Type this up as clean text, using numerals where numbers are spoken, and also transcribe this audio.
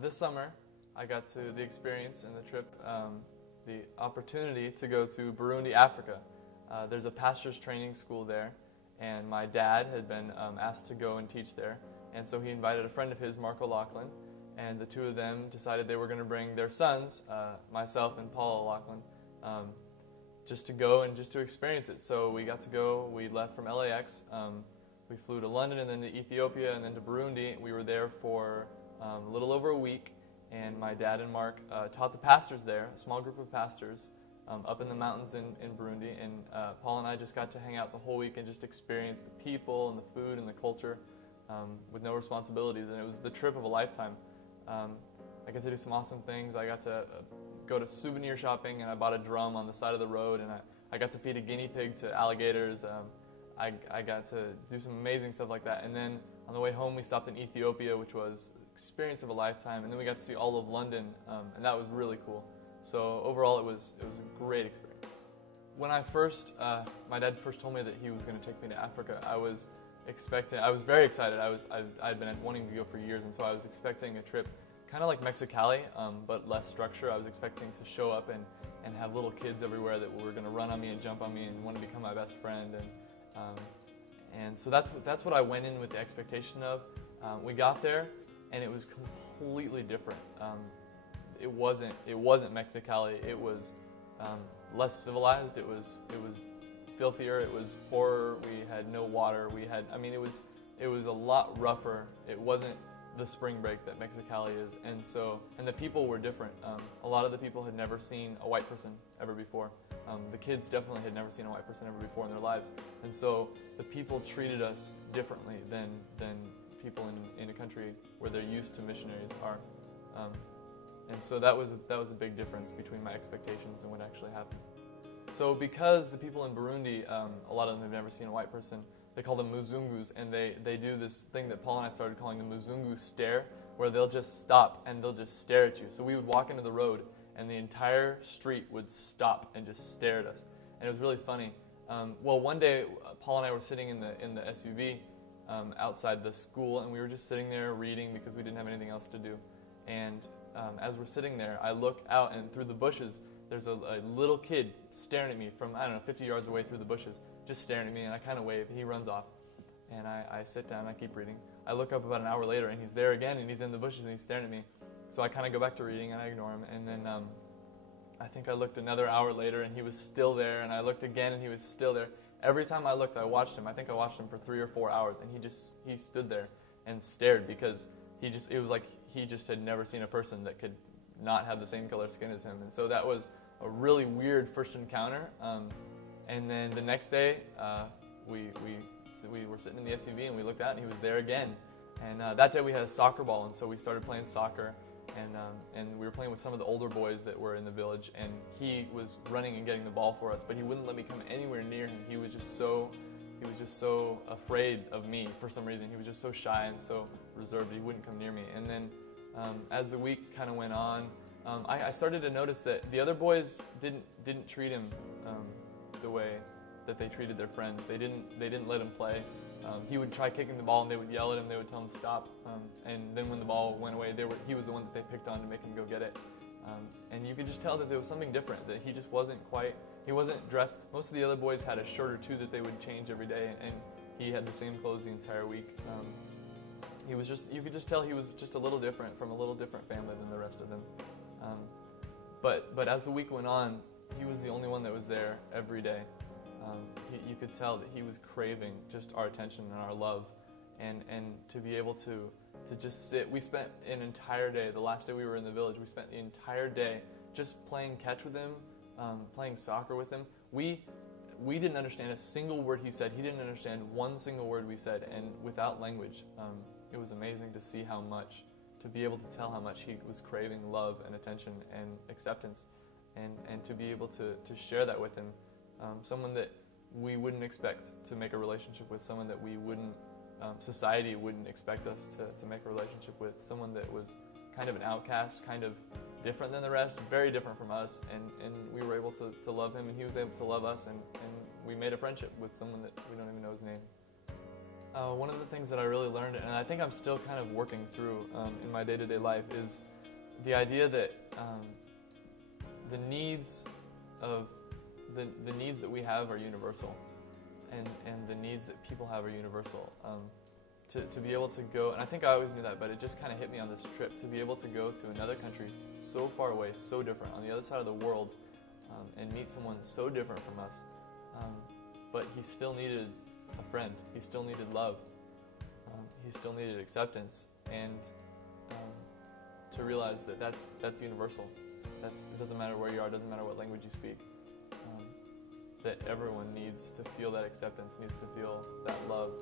This summer, I got to the experience and the trip, the opportunity to go to Burundi, Africa. There's a pastor's training school there, and my dad had been asked to go and teach there. And so he invited a friend of his, Mark O'Loughlin, and the two of them decided they were going to bring their sons, myself and Paul O'Loughlin, just to go and just to experience it. So we got to go. We left from LAX. We flew to London and then to Ethiopia and then to Burundi. We were there for a little over a week, and my dad and Mark taught the pastors there, a small group of pastors, up in the mountains in Burundi. And Paul and I just got to hang out the whole week and just experience the people and the food and the culture with no responsibilities. And it was the trip of a lifetime. I got to do some awesome things. I got to go to souvenir shopping, and I bought a drum on the side of the road, and I got to feed a guinea pig to alligators. I got to do some amazing stuff like that. And then on the way home, we stopped in Ethiopia, which was an experience of a lifetime. And then we got to see all of London, and that was really cool. So overall, it was a great experience. When my dad first told me that he was going to take me to Africa, I was very excited. I'd been wanting to go for years, and so I was expecting a trip kind of like Mexicali, but less structure. I was expecting to show up and have little kids everywhere that were going to run on me and jump on me and want to become my best friend. And so that's what I went in with the expectation of. We got there, and it was completely different. It wasn't Mexicali. It was less civilized. It was filthier. It was poorer. We had no water. It was a lot rougher. It wasn't the spring break that Mexicali is, and the people were different. A lot of the people had never seen a white person ever before. The kids definitely had never seen a white person ever before in their lives, and so the people treated us differently than people in a country where they're used to missionaries are. And so that was a big difference between my expectations and what actually happened. So because the people in Burundi, a lot of them have never seen a white person, they call them Muzungus, and they do this thing that Paul and I started calling the Muzungu stare, where they'll just stop and they'll just stare at you. So we would walk into the road, and the entire street would stop and just stare at us, and it was really funny. Well, one day, Paul and I were sitting in the SUV outside the school, and we were just sitting there reading because we didn't have anything else to do. And as we're sitting there, I look out, and through the bushes, there's a little kid staring at me from, 50 yards away through the bushes, just staring at me, and I kind of wave. He runs off, and I sit down, I keep reading. I look up about an hour later, and he's there again, and he's in the bushes, and he's staring at me. So I kind of go back to reading, and I ignore him. And then I think I looked another hour later, and he was still there, and I looked again, and he was still there. Every time I looked, I watched him. I think I watched him for 3 or 4 hours, and he stood there and stared because it was like he just had never seen a person that could not have the same color skin as him. And so that was a really weird first encounter. And then the next day, we were sitting in the SUV, and we looked out, and he was there again. And that day we had a soccer ball, and so we started playing soccer. And we were playing with some of the older boys that were in the village, and he was running and getting the ball for us, but he wouldn't let me come anywhere near him. He was just so afraid of me for some reason. He was just so shy and so reserved. He wouldn't come near me. And then as the week kind of went on, I started to notice that the other boys didn't treat him the way that they treated their friends. They didn't let him play. He would try kicking the ball, and they would yell at him. They would tell him to stop. And then when the ball went away, he was the one that they picked on to make him go get it. And you could just tell that there was something different, that he just wasn't dressed. Most of the other boys had a shirt or two that they would change every day, and he had the same clothes the entire week. You could just tell he was just a little different, from a little different family than the rest of them. But as the week went on, he was the only one that was there every day. You could tell that he was craving just our attention and our love, and to be able to just sit. We spent an entire day, the last day we were in the village, we spent the entire day just playing catch with him, playing soccer with him. We didn't understand a single word he said. He didn't understand one single word we said, and without language, it was amazing to be able to tell how much he was craving love and attention and acceptance, and to be able to share that with him. Someone that we wouldn't expect to make a relationship with, someone that society wouldn't expect us to make a relationship with, someone that was kind of an outcast, kind of different than the rest, very different from us, and we were able to love him, and he was able to love us, and we made a friendship with someone that we don't even know his name. One of the things that I really learned, and I think I'm still kind of working through in my day-to-day life, is the idea that the needs of the needs that we have are universal, and the needs that people have are universal. To be able to go, and I think I always knew that, but it just kind of hit me on this trip, to be able to go to another country so far away, so different, on the other side of the world, and meet someone so different from us. But he still needed a friend. He still needed love. He still needed acceptance, and to realize that that's universal. It doesn't matter where you are, it doesn't matter what language you speak. That everyone needs to feel that acceptance, needs to feel that love.